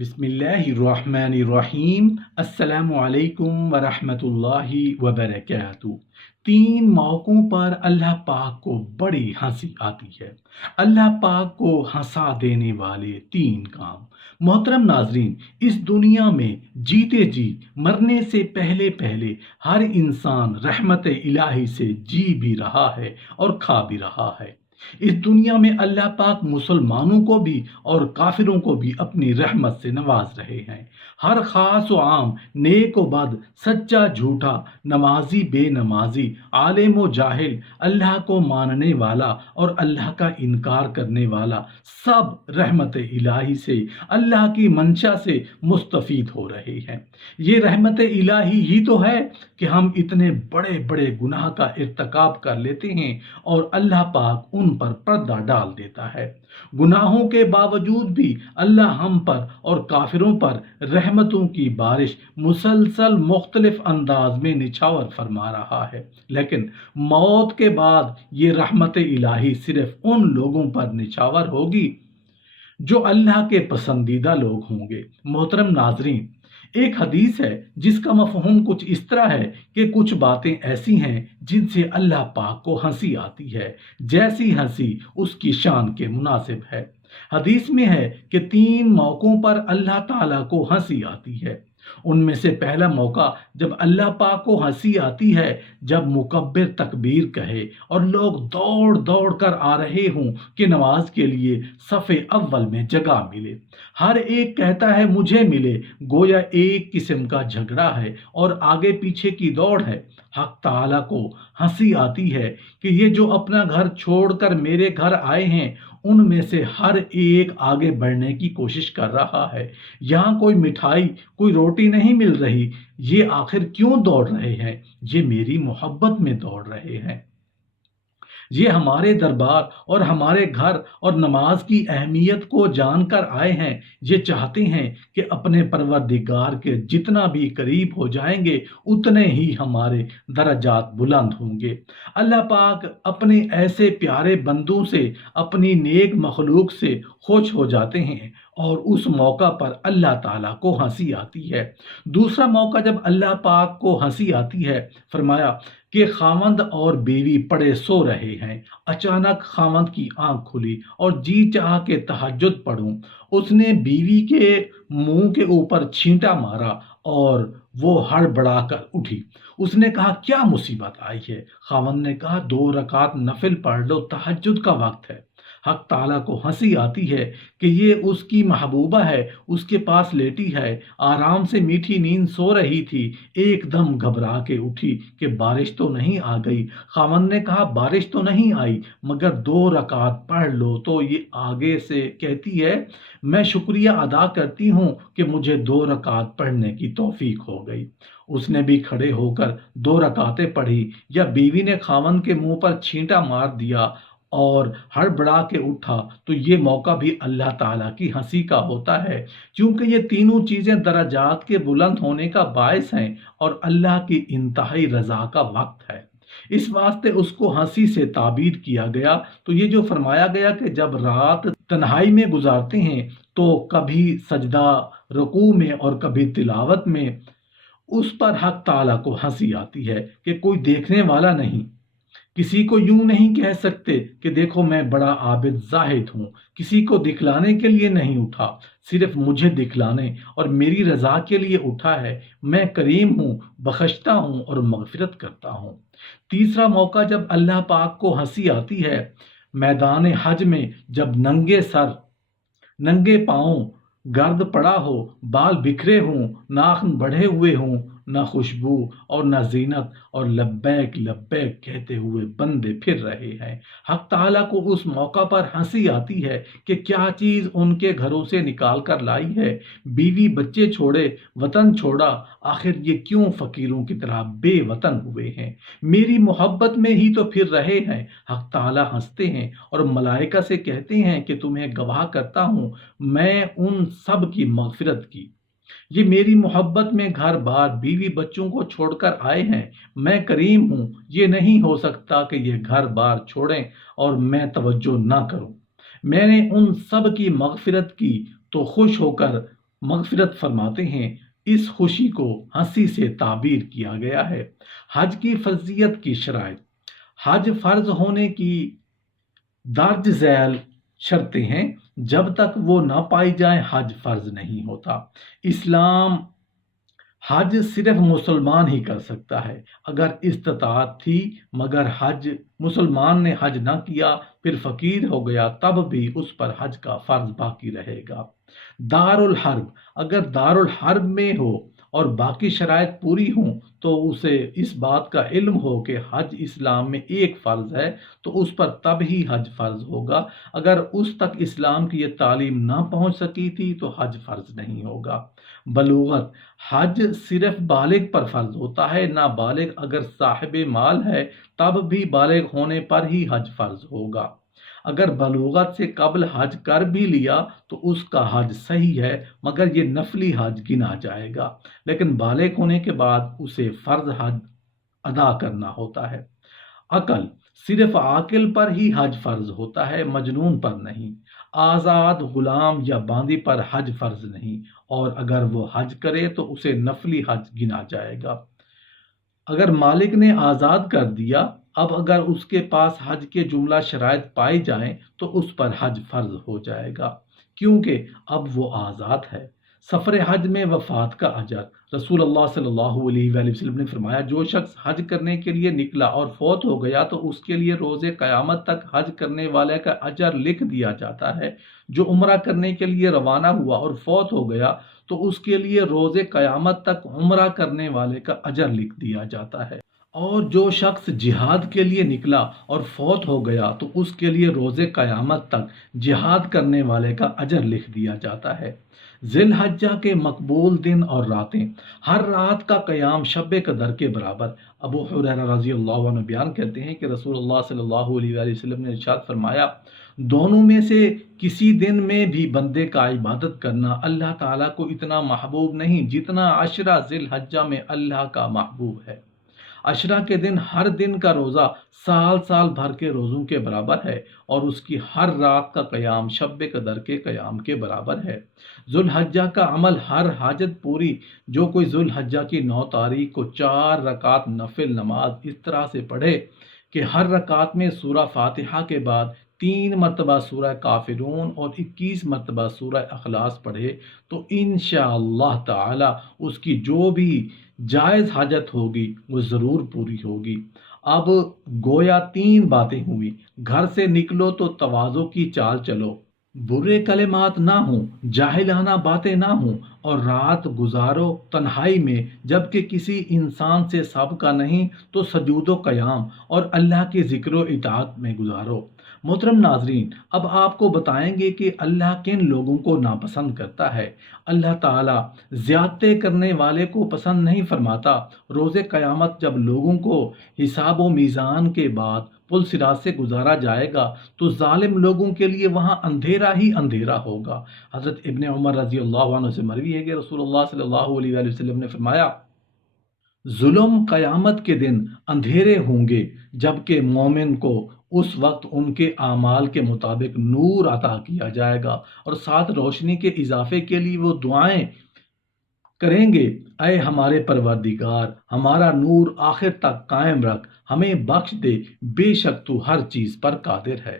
बिस्मिल्लाहिर्रहमानिर्रहीम। अस्सलामु अलैकुम वरहमतुल्लाहि वबरकातुहू। तीन मौक़ों पर अल्लाह पाक को बड़ी हंसी आती है। अल्लाह पाक को हंसा देने वाले तीन काम। मोहतरम नाजरीन, इस दुनिया में जीते जी मरने से पहले पहले हर इंसान रहमत इलाही से जी भी रहा है और खा भी रहा है। इस दुनिया में अल्लाह पाक मुसलमानों को भी और काफिरों को भी अपनी रहमत से नवाज रहे हैं। हर खास व आम, नेक व बद, सच्चा झूठा, नमाजी बेनमाजी, आलिम व जाहिल, अल्लाह को मानने वाला और अल्लाह का इनकार करने वाला, सब रहमत इलाही से, अल्लाह की मंशा से मुस्तफ़ीद हो रहे हैं। ये रहमत इलाही ही तो है कि हम इतने बड़े बड़े गुनाह का इर्तकाब कर लेते हैं और अल्लाह पाक उन पर पर्दा डाल देता है। गुनाहों के बावजूद भी अल्लाह हम पर और काफिरों पर रहमतों की बारिश मुसलसल मुख्तलिफ अंदाज में निछावर फरमा रहा है। लेकिन मौत के बाद ये रहमत इलाही सिर्फ उन लोगों पर निछावर होगी जो अल्लाह के पसंदीदा लोग होंगे। मोहतरम नाजरीन, एक हदीस है जिसका मफहूम कुछ इस तरह है कि कुछ बातें ऐसी हैं जिनसे अल्लाह पाक को हंसी आती है, जैसी हंसी उसकी शान के मुनासिब है। हदीस में है कि तीन मौक़ों पर अल्लाह ताला को हंसी आती है। उनमें से पहला मौका जब अल्लाह पाक को हंसी आती है, जब मुकब्बिर तकबीर कहे और लोग दौड़ दौड़ कर आ रहे हों कि नमाज के लिए सफ़े अव्वल में जगह मिले। हर एक कहता है मुझे मिले, गोया एक किस्म का झगड़ा है और आगे पीछे की दौड़ है। हक ताला को हंसी आती है कि ये जो अपना घर छोड़कर मेरे घर आए हैं, उनमें से हर एक आगे बढ़ने की कोशिश कर रहा है। यहाँ कोई मिठाई, कोई रोटी नहीं मिल रही, ये आखिर क्यों दौड़ रहे हैं? ये मेरी मोहब्बत में दौड़ रहे हैं। ये हमारे दरबार और हमारे घर और नमाज की अहमियत को जानकर आए हैं। ये चाहते हैं कि अपने परवरदिगार के जितना भी करीब हो जाएंगे, उतने ही हमारे दर्जात बुलंद होंगे। अल्लाह पाक अपने ऐसे प्यारे बंदों से, अपनी नेक मखलूक से खुश हो जाते हैं और उस मौका पर अल्लाह ताला को हंसी आती है। दूसरा मौका जब अल्लाह पाक को हंसी आती है, फरमाया कि खामंद और बीवी पड़े सो रहे हैं। अचानक खामंद की आंख खुली और जी चाह के तहज्जुद पढ़ूं। उसने बीवी के मुंह के ऊपर छींटा मारा और वो हड़बड़ाकर उठी। उसने कहा, क्या मुसीबत आई है? खामंद ने कहा, 2 रकात नफिल पढ़ लो, तहज्जुद का वक्त है। हक ताला को हंसी आती है कि ये उसकी महबूबा है, उसके पास लेटी है, आराम से मीठी नींद सो रही थी, एकदम घबरा के उठी कि बारिश तो नहीं आ गई। खामंद ने कहा, बारिश तो नहीं आई, मगर 2 रकात पढ़ लो। तो ये आगे से कहती है, मैं शुक्रिया अदा करती हूँ कि मुझे 2 रकात पढ़ने की तौफीक हो गई। उसने भी खड़े होकर 2 रकातें पढ़ी, या बीवी ने खामंद के मुंह पर छींटा मार दिया और हड़बड़ा के उठा, तो ये मौका भी अल्लाह ताला की हंसी का होता है, क्योंकि ये तीनों चीज़ें दराजात के बुलंद होने का बायस हैं और अल्लाह की इंतहाई रज़ा का वक्त है। इस वास्ते उसको हंसी से ताबीर किया गया। तो ये जो फरमाया गया कि जब रात तन्हाई में गुजारते हैं तो कभी सजदा रुकू में और कभी तिलावत में, उस पर हक ताला को हंसी आती है कि कोई देखने वाला नहीं। किसी को यूं नहीं कह सकते कि देखो मैं बड़ा आबिद जाहिद हूँ। किसी को दिखलाने के लिए नहीं उठा, सिर्फ मुझे दिखलाने और मेरी रजा के लिए उठा है। मैं करीम हूँ, बख्शता हूँ और मगफिरत करता हूँ। तीसरा मौका जब अल्लाह पाक को हंसी आती है, मैदान हज में जब नंगे सर, नंगे पाँव, गर्द पड़ा हो, बाल बिखरे हों, नाखून बढ़े हुए हों, न खुशबू और न जीनत, और लब्बैक लब्बैक कहते हुए बंदे फिर रहे हैं। हक ताला को उस मौका पर हंसी आती है कि क्या चीज़ उनके घरों से निकाल कर लाई है। बीवी बच्चे छोड़े, वतन छोड़ा, आखिर ये क्यों फ़कीरों की तरह बेवतन हुए हैं? मेरी मोहब्बत में ही तो फिर रहे हैं। हक ताला हंसते हैं और मलाइका से कहते हैं कि तुम्हें गवाह करता हूँ, मैं उन सब की मगफिरत की। ये मेरी मोहब्बत में घर बार, बीवी बच्चों को छोड़कर आए हैं। मैं करीम हूँ, ये नहीं हो सकता कि ये घर बार छोड़ें और मैं तवज्जो ना करूँ। मैंने उन सब की मगफिरत की तो खुश होकर مغفرت فرماتے ہیں، اس خوشی کو ہنسی سے تعبیر کیا گیا ہے۔ حج کی فرضیت کی شرائط: حج فرض ہونے کی درج ذیل شرطیں ہیں، جب تک وہ نہ پائی جائیں حج فرض نہیں ہوتا۔ اسلام حج صرف مسلمان ہی کر سکتا ہے اگر استطاعت تھی، مگر مسلمان نے حج نہ کیا، پھر فقیر ہو گیا، تب بھی اس پر حج کا فرض باقی رہے گا۔ دار الحرب: اگر دار الحرب میں ہو اور باقی شرائط پوری ہوں تو اسے اس بات کا علم ہو کہ حج اسلام میں ایک فرض ہے، تو اس پر تب ہی حج فرض ہوگا۔ اگر اس تک اسلام کی یہ تعلیم نہ پہنچ سکی تھی تو حج فرض نہیں ہوگا۔ بلوغت: حج صرف بالغ پر فرض ہوتا ہے، نابالغ اگر صاحب مال ہے تب بھی بالغ ہونے پر ہی حج فرض ہوگا۔ اگر بلوغت سے قبل حج کر بھی لیا تو اس کا حج صحیح ہے، مگر یہ نفلی حج گنا جائے گا، لیکن بالغ ہونے کے بعد اسے فرض حج ادا کرنا ہوتا ہے۔ عقل: صرف عاقل پر ہی حج فرض ہوتا ہے، مجنون پر نہیں۔ آزاد غلام یا باندی پر حج فرض نہیں، اور اگر وہ حج کرے تو اسے نفلی حج گنا جائے گا۔ اگر مالک نے آزاد کر دیا، اب اگر اس کے پاس حج کے جملہ شرائط پائی جائیں تو اس پر حج فرض ہو جائے گا، کیونکہ اب وہ آزاد ہے۔ سفر حج میں وفات کا اجر: رسول اللہ صلی اللہ علیہ وآلہ وسلم نے فرمایا، جو شخص حج کرنے کے لیے نکلا اور فوت ہو گیا تو اس کے لیے روز قیامت تک حج کرنے والے کا اجر لکھ دیا جاتا ہے۔ جو عمرہ کرنے کے لیے روانہ ہوا اور فوت ہو گیا تو اس کے لیے روز قیامت تک عمرہ کرنے والے کا اجر لکھ دیا جاتا ہے۔ اور جو شخص جہاد کے لیے نکلا اور فوت ہو گیا تو اس کے لیے روز قیامت تک جہاد کرنے والے کا اجر لکھ دیا جاتا ہے۔ ذی الحجہ کے مقبول دن اور راتیں: ہر رات کا قیام شب قدر کے برابر۔ ابو ہریرہ رضی اللہ عنہ بیان کرتے ہیں کہ رسول اللہ صلی اللہ علیہ وآلہ وسلم نے ارشاد فرمایا، دونوں میں سے کسی دن میں بھی بندے کا عبادت کرنا اللہ تعالیٰ کو اتنا محبوب نہیں جتنا عشرہ ذی الحجہ میں اللہ کا محبوب ہے۔ عشرہ کے دن ہر دن کا روزہ سال بھر کے روزوں کے برابر ہے، اور اس کی ہر رات کا قیام شب قدر کے قیام کے برابر ہے۔ ذو الحجہ کا عمل: ہر حاجت پوری جو کوئی ذو الحجہ کی 9 تاریخ کو 4 رکعت نفل نماز اس طرح سے پڑھے کہ ہر رکعت میں سورہ فاتحہ کے بعد 3 مرتبہ سورہ کافرون اور 21 مرتبہ سورہ اخلاص پڑھے تو انشاءاللہ تعالی اس کی جو بھی جائز حاجت ہوگی وہ ضرور پوری ہوگی۔ اب گویا 3 باتیں ہوئی: گھر سے نکلو تو تواضع کی چال چلو، برے کلمات نہ ہوں، جاہلانہ باتیں نہ ہوں، اور رات گزارو تنہائی میں جبکہ کسی انسان سے سب کا نہیں تو سجود و قیام اور اللہ کے ذکر و اطاعت میں گزارو۔ محترم ناظرین، اب آپ کو بتائیں گے کہ اللہ کن لوگوں کو ناپسند کرتا ہے۔ اللہ تعالیٰ زیادتی کرنے والے کو پسند نہیں فرماتا۔ روز قیامت جب لوگوں کو حساب و میزان کے بعد پل صراط سے گزارا جائے گا تو ظالم لوگوں کے لیے وہاں اندھیرا ہی اندھیرا ہوگا۔ حضرت ابن عمر رضی اللہ عنہ سے مروی ہے کہ رسول اللہ صلی اللہ علیہ وآلہ وسلم نے فرمایا، ظلم قیامت کے دن اندھیرے ہوں گے، جبکہ مومن کو اس وقت ان کے اعمال کے مطابق نور عطا کیا جائے گا، اور ساتھ روشنی کے اضافے کے لیے وہ دعائیں کریں گے، اے ہمارے پروردگار، ہمارا نور آخر تک قائم رکھ، ہمیں بخش دے، بے شک تو ہر چیز پر قادر ہے۔